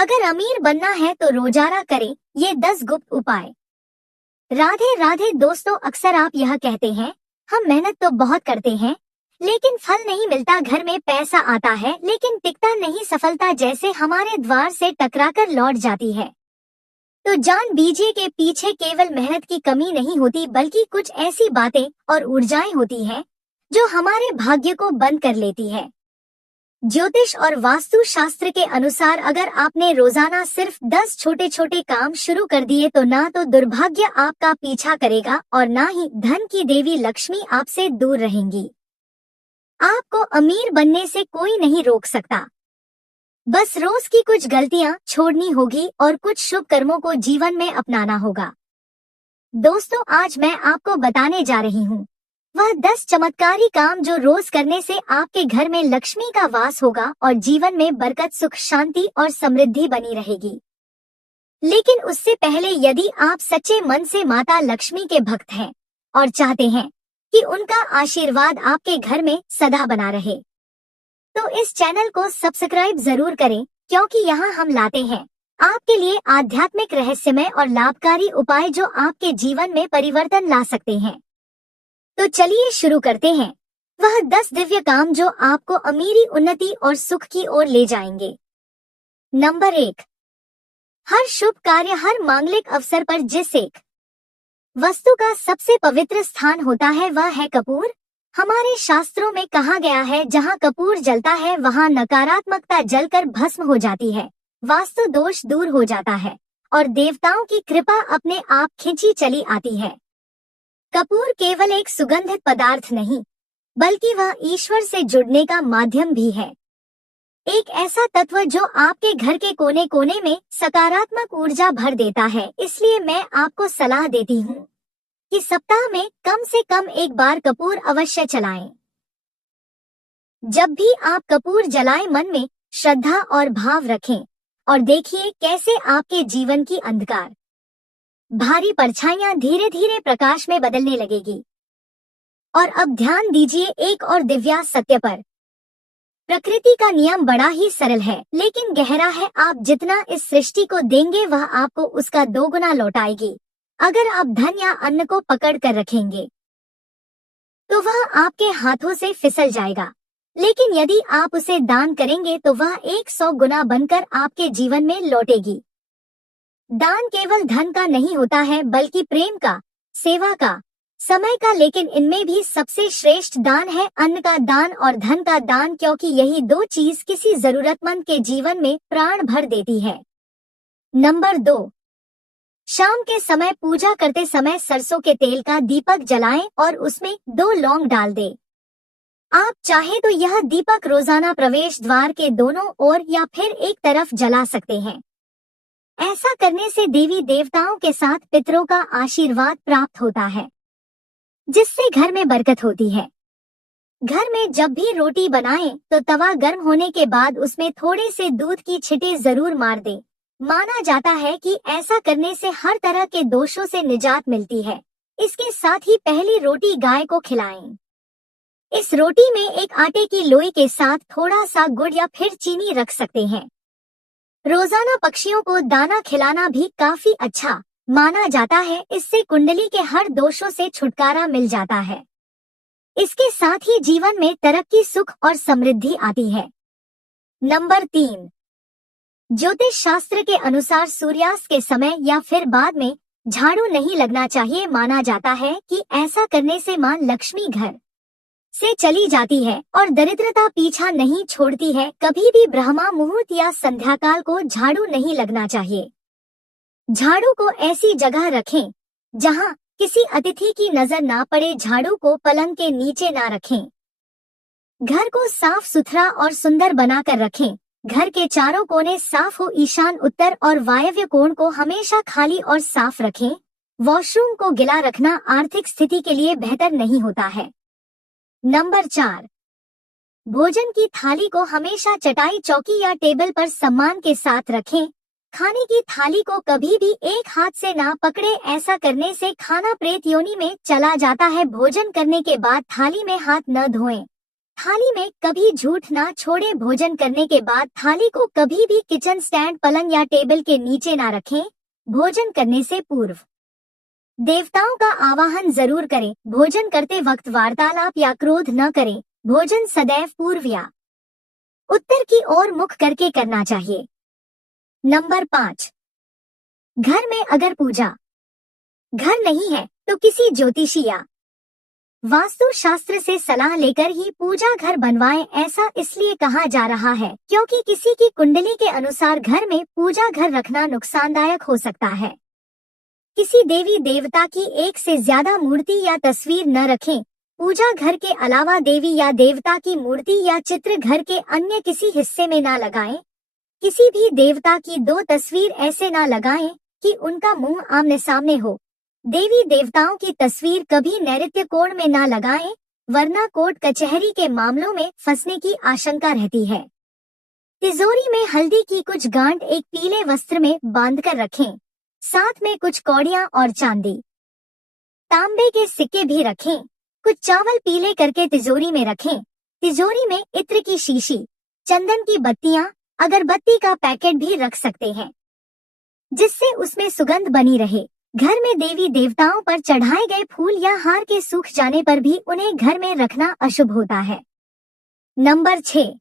अगर अमीर बनना है तो रोजाना करें ये 10 गुप्त उपाय। राधे राधे दोस्तों, अक्सर आप यह कहते हैं, हम मेहनत तो बहुत करते हैं लेकिन फल नहीं मिलता, घर में पैसा आता है लेकिन टिकता नहीं, सफलता जैसे हमारे द्वार से टकराकर लौट जाती है। तो जान दीजिए कि पीछे केवल मेहनत की कमी नहीं होती बल्कि कुछ ऐसी बातें और ऊर्जाएं होती हैं जो हमारे भाग्य को बंद कर लेती है। ज्योतिष और वास्तु शास्त्र के अनुसार अगर आपने रोजाना सिर्फ 10 छोटे छोटे काम शुरू कर दिए तो ना तो दुर्भाग्य आपका पीछा करेगा और ना ही धन की देवी लक्ष्मी आपसे दूर रहेंगी। आपको अमीर बनने से कोई नहीं रोक सकता, बस रोज की कुछ गलतियां छोड़नी होगी और कुछ शुभ कर्मों को जीवन में अपनाना होगा। दोस्तों, आज मैं आपको बताने जा रही हूँ वह 10 चमत्कारी काम जो रोज करने से आपके घर में लक्ष्मी का वास होगा और जीवन में बरकत, सुख, शांति और समृद्धि बनी रहेगी। लेकिन उससे पहले यदि आप सच्चे मन से माता लक्ष्मी के भक्त हैं और चाहते हैं कि उनका आशीर्वाद आपके घर में सदा बना रहे, तो इस चैनल को सब्सक्राइब जरूर करें, क्योंकि यहाँ हम लाते हैं आपके लिए आध्यात्मिक, रहस्यमय और लाभकारी उपाय जो आपके जीवन में परिवर्तन ला सकते हैं। तो चलिए शुरू करते हैं वह 10 दिव्य काम जो आपको अमीरी, उन्नति और सुख की ओर ले जाएंगे। नंबर 1, हर शुभ कार्य, हर मांगलिक अवसर पर जिस एक वस्तु का सबसे पवित्र स्थान होता है वह है कपूर। हमारे शास्त्रों में कहा गया है, जहाँ कपूर जलता है वहाँ नकारात्मकता जलकर भस्म हो जाती है, वास्तु दोष दूर हो जाता है और देवताओं की कृपा अपने आप खिंची चली आती है। कपूर केवल एक सुगंधित पदार्थ नहीं बल्कि वह ईश्वर से जुड़ने का माध्यम भी है, एक ऐसा तत्व जो आपके घर के कोने कोने में सकारात्मक ऊर्जा भर देता है। इसलिए मैं आपको सलाह देती हूँ कि सप्ताह में कम से कम एक बार कपूर अवश्य जलाएं। जब भी आप कपूर जलाएं, मन में श्रद्धा और भाव रखें और देखिए कैसे आपके जीवन की अंधकार भारी परछाइयां धीरे धीरे प्रकाश में बदलने लगेगी। और अब ध्यान दीजिए एक और दिव्या सत्य पर। प्रकृति का नियम बड़ा ही सरल है लेकिन गहरा है। आप जितना इस सृष्टि को देंगे वह आपको उसका 2 गुना लौटाएगी। अगर आप धन या अन्न को पकड़ कर रखेंगे तो वह आपके हाथों से फिसल जाएगा, लेकिन यदि आप उसे दान करेंगे तो वह 100 गुना बनकर आपके जीवन में लौटेगी। दान केवल धन का नहीं होता है बल्कि प्रेम का, सेवा का, समय का, लेकिन इनमें भी सबसे श्रेष्ठ दान है अन्न का दान और धन का दान, क्योंकि यही 2 चीज किसी जरूरतमंद के जीवन में प्राण भर देती है। नंबर 2, शाम के समय पूजा करते समय सरसों के तेल का दीपक जलाएं और उसमें 2 लौंग डाल दें। आप चाहे तो यह दीपक रोजाना प्रवेश द्वार के दोनों ओर या फिर एक तरफ जला सकते हैं। ऐसा करने से देवी देवताओं के साथ पितरों का आशीर्वाद प्राप्त होता है, जिससे घर में बरकत होती है। घर में जब भी रोटी बनाएं तो तवा गर्म होने के बाद उसमें थोड़े से दूध की छींटे जरूर मार दें। माना जाता है कि ऐसा करने से हर तरह के दोषों से निजात मिलती है। इसके साथ ही पहली रोटी गाय को खिलाएं। इस रोटी में एक आटे की लोई के साथ थोड़ा सा गुड़ या फिर चीनी रख सकते हैं। रोजाना पक्षियों को दाना खिलाना भी काफी अच्छा माना जाता है, इससे कुंडली के हर दोषों से छुटकारा मिल जाता है। इसके साथ ही जीवन में तरक्की, सुख और समृद्धि आती है। नंबर 3, ज्योतिष शास्त्र के अनुसार सूर्यास्त के समय या फिर बाद में झाड़ू नहीं लगना चाहिए। माना जाता है कि ऐसा करने से मां लक्ष्मी घर से चली जाती है और दरिद्रता पीछा नहीं छोड़ती है। कभी भी ब्रह्मा मुहूर्त या संध्याकाल को झाड़ू नहीं लगना चाहिए। झाड़ू को ऐसी जगह रखें जहां किसी अतिथि की नजर ना पड़े। झाड़ू को पलंग के नीचे ना रखें। घर को साफ सुथरा और सुंदर बनाकर रखें। घर के चारों कोने साफ हो। ईशान, उत्तर और वायव्य कोण को हमेशा खाली और साफ रखें। वॉशरूम को गिला रखना आर्थिक स्थिति के लिए बेहतर नहीं होता है। नंबर 4, भोजन की थाली को हमेशा चटाई, चौकी या टेबल पर सम्मान के साथ रखें। खाने की थाली को कभी भी एक हाथ से ना पकड़े। ऐसा करने से खाना प्रेत योनि में चला जाता है। भोजन करने के बाद थाली में हाथ न धोएं। थाली में कभी झूठ ना छोड़े। भोजन करने के बाद थाली को कभी भी किचन स्टैंड, पलंग या टेबल के नीचे ना रखें। भोजन करने से पूर्व देवताओं का आवाहन जरूर करें। भोजन करते वक्त वार्तालाप या क्रोध न करें। भोजन सदैव पूर्व या उत्तर की ओर मुख करके करना चाहिए। नंबर 5, घर में अगर पूजा घर नहीं है तो किसी ज्योतिषी या वास्तु शास्त्र से सलाह लेकर ही पूजा घर बनवाएं। ऐसा इसलिए कहा जा रहा है क्योंकि किसी की कुंडली के अनुसार घर में पूजा घर रखना नुकसानदायक हो सकता है। किसी देवी देवता की एक से ज्यादा मूर्ति या तस्वीर न रखें। पूजा घर के अलावा देवी या देवता की मूर्ति या चित्र घर के अन्य किसी हिस्से में न लगाएं। किसी भी देवता की 2 तस्वीर ऐसे न लगाएं कि उनका मुंह आमने सामने हो। देवी देवताओं की तस्वीर कभी नैऋत्य कोण में ना लगाएं, वरना कोर्ट कचहरी के मामलों में फंसने की आशंका रहती है। तिजोरी में हल्दी की कुछ गांठ एक पीले वस्त्र में बांधकर रखें। साथ में कुछ कौड़ियां और चांदी, तांबे के सिक्के भी रखें। कुछ चावल पीले करके तिजोरी में रखें। तिजोरी में इत्र की शीशी, चंदन की बत्तियां, अगरबत्ती का पैकेट भी रख सकते हैं, जिससे उसमें सुगंध बनी रहे। घर में देवी देवताओं पर चढ़ाए गए फूल या हार के सूख जाने पर भी उन्हें घर में रखना अशुभ होता है। नंबर 6,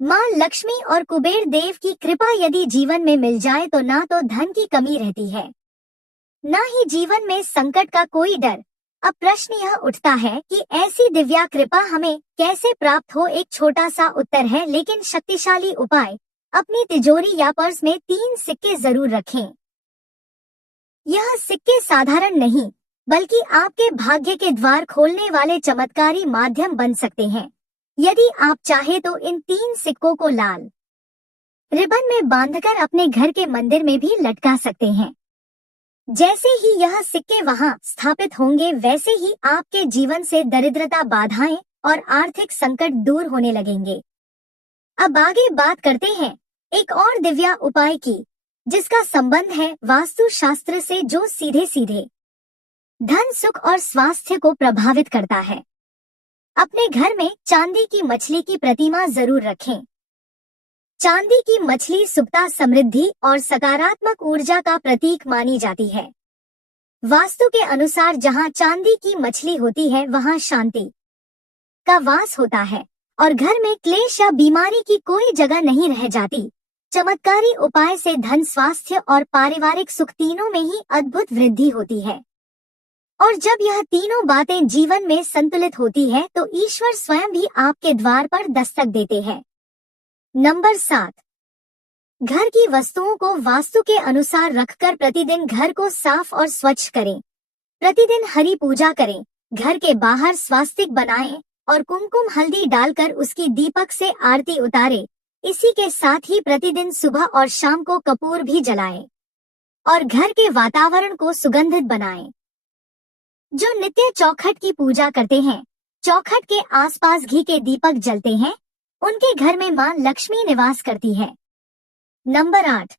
मां लक्ष्मी और कुबेर देव की कृपा यदि जीवन में मिल जाए तो ना तो धन की कमी रहती है, ना ही जीवन में संकट का कोई डर। अब प्रश्न यह उठता है कि ऐसी दिव्या कृपा हमें कैसे प्राप्त हो। एक छोटा सा उत्तर है, लेकिन शक्तिशाली उपाय। अपनी तिजोरी या पर्स में 3 सिक्के जरूर रखें। यह सिक्के साधारण नहीं, बल्कि आपके भाग्य के द्वार खोलने वाले चमत्कारी माध्यम बन सकते हैं। यदि आप चाहे तो इन 3 सिक्कों को लाल रिबन में बांधकर अपने घर के मंदिर में भी लटका सकते हैं। जैसे ही यह सिक्के वहां स्थापित होंगे, वैसे ही आपके जीवन से दरिद्रता, बाधाएं और आर्थिक संकट दूर होने लगेंगे। अब आगे बात करते हैं एक और दिव्या उपाय की, जिसका संबंध है वास्तु शास्त्र से, जो सीधे सीधे धन, सुख और स्वास्थ्य को प्रभावित करता है। अपने घर में चांदी की मछली की प्रतिमा जरूर रखें। चांदी की मछली सुखता, समृद्धि और सकारात्मक ऊर्जा का प्रतीक मानी जाती है। वास्तु के अनुसार जहां चांदी की मछली होती है, वहां शांति का वास होता है और घर में क्लेश या बीमारी की कोई जगह नहीं रह जाती। चमत्कारी उपाय से धन, स्वास्थ्य और पारिवारिक सुख तीनों में ही अद्भुत वृद्धि होती है। और जब यह तीनों बातें जीवन में संतुलित होती है, तो ईश्वर स्वयं भी आपके द्वार पर दस्तक देते हैं। नंबर 7, घर की वस्तुओं को वास्तु के अनुसार रखकर प्रतिदिन घर को साफ और स्वच्छ करें। प्रतिदिन हरी पूजा करें। घर के बाहर स्वास्तिक बनाएं और कुमकुम हल्दी डालकर उसकी दीपक से आरती उतारें। इसी के साथ ही प्रतिदिन सुबह और शाम को कपूर भी जलाएं और घर के वातावरण को सुगंधित बनाएं। जो नित्य चौखट की पूजा करते हैं, चौखट के आसपास घी के दीपक जलते हैं, उनके घर में मां लक्ष्मी निवास करती है। नंबर 8,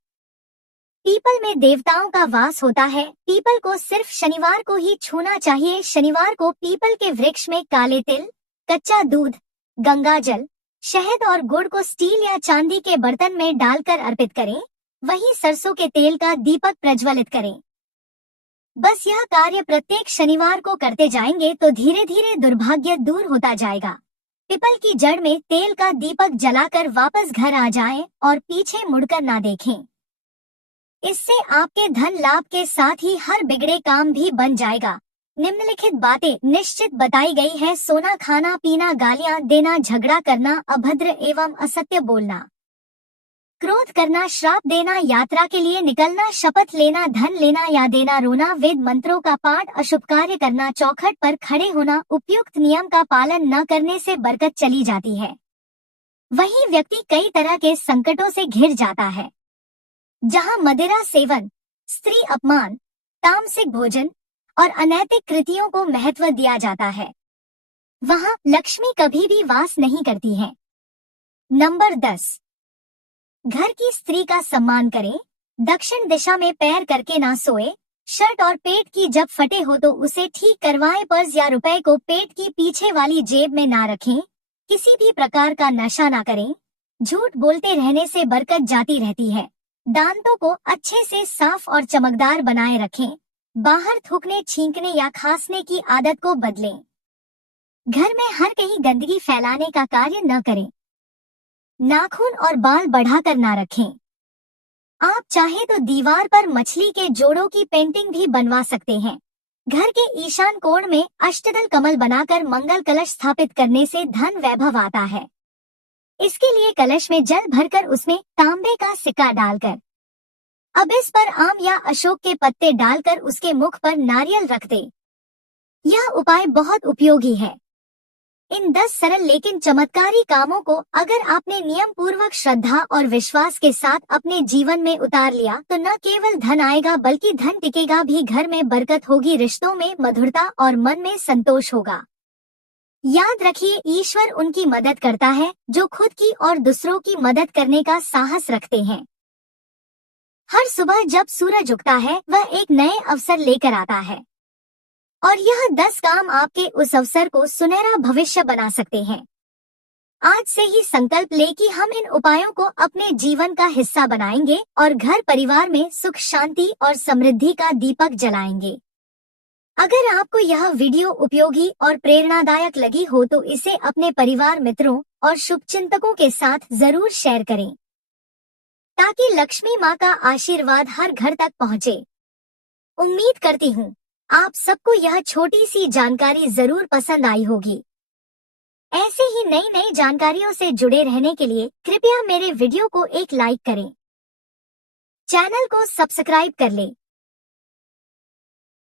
पीपल में देवताओं का वास होता है। पीपल को सिर्फ शनिवार को ही छूना चाहिए। शनिवार को पीपल के वृक्ष में काले तिल, कच्चा दूध, गंगाजल, शहद और गुड़ को स्टील या चांदी के बर्तन में डालकर अर्पित करें। वहीं सरसों के तेल का दीपक प्रज्वलित करें। बस यह कार्य प्रत्येक शनिवार को करते जाएंगे तो धीरे धीरे दुर्भाग्य दूर होता जाएगा। पीपल की जड़ में तेल का दीपक जलाकर वापस घर आ जाएं और पीछे मुड़कर ना देखें। इससे आपके धन लाभ के साथ ही हर बिगड़े काम भी बन जाएगा। निम्नलिखित बातें निश्चित बताई गई है: सोना खाना, पीना, गालियां देना, झगड़ा करना, अभद्र एवं असत्य बोलना, क्रोध करना, श्राप देना, यात्रा के लिए निकलना, शपथ लेना, धन लेना या देना, रोना, वेद मंत्रों का पाठ, अशुभ कार्य करना, चौखट पर खड़े होना, उपयुक्त नियम का पालन न करने से बरकत चली जाती है। वही व्यक्ति कई तरह के संकटों से घिर जाता है। जहां मदिरा सेवन, स्त्री अपमान, तामसिक भोजन और अनैतिक कृतियों को महत्व दिया जाता है, वहां लक्ष्मी कभी भी वास नहीं करती है। नंबर 10, घर की स्त्री का सम्मान करें। दक्षिण दिशा में पैर करके ना सोए। शर्ट और पेट की जब फटे हो तो उसे ठीक करवाएं। पर्स या रुपए को पेट की पीछे वाली जेब में ना रखें। किसी भी प्रकार का नशा ना करें। झूठ बोलते रहने से बरकत जाती रहती है। दांतों को अच्छे से साफ और चमकदार बनाए रखें। बाहर थूकने, छींकने या खांसने की आदत को बदलें। घर में हर कहीं गंदगी फैलाने का कार्य न करें। नाखून और बाल बढ़ाकर ना रखें। आप चाहे तो दीवार पर मछली के जोड़ों की पेंटिंग भी बनवा सकते हैं। घर के ईशान कोण में अष्टदल कमल बनाकर मंगल कलश स्थापित करने से धन वैभव आता है। इसके लिए कलश में जल भरकर उसमें तांबे का सिक्का डालकर अब इस पर आम या अशोक के पत्ते डालकर उसके मुख पर नारियल रख दे। यह उपाय बहुत उपयोगी है। इन 10 सरल लेकिन चमत्कारी कामों को अगर आपने नियम पूर्वक, श्रद्धा और विश्वास के साथ अपने जीवन में उतार लिया तो न केवल धन आएगा बल्कि धन टिकेगा भी। घर में बरकत होगी, रिश्तों में मधुरता और मन में संतोष होगा। याद रखिए, ईश्वर उनकी मदद करता है जो खुद की और दूसरों की मदद करने का साहस रखते हैं। हर सुबह जब सूरज उगता है वह एक नए अवसर लेकर आता है और यह 10 काम आपके उस अवसर को सुनहरा भविष्य बना सकते हैं। आज से ही संकल्प ले कि हम इन उपायों को अपने जीवन का हिस्सा बनाएंगे और घर परिवार में सुख, शांति और समृद्धि का दीपक जलाएंगे। अगर आपको यह वीडियो उपयोगी और प्रेरणादायक लगी हो तो इसे अपने परिवार, मित्रों और शुभचिंतकों के साथ जरूर शेयर करें ताकि लक्ष्मी माँ का आशीर्वाद हर घर तक पहुँचे। उम्मीद करती हूँ आप सबको यह छोटी सी जानकारी जरूर पसंद आई होगी। ऐसे ही नई नई जानकारियों से जुड़े रहने के लिए कृपया मेरे वीडियो को एक लाइक करें, चैनल को सब्सक्राइब कर लें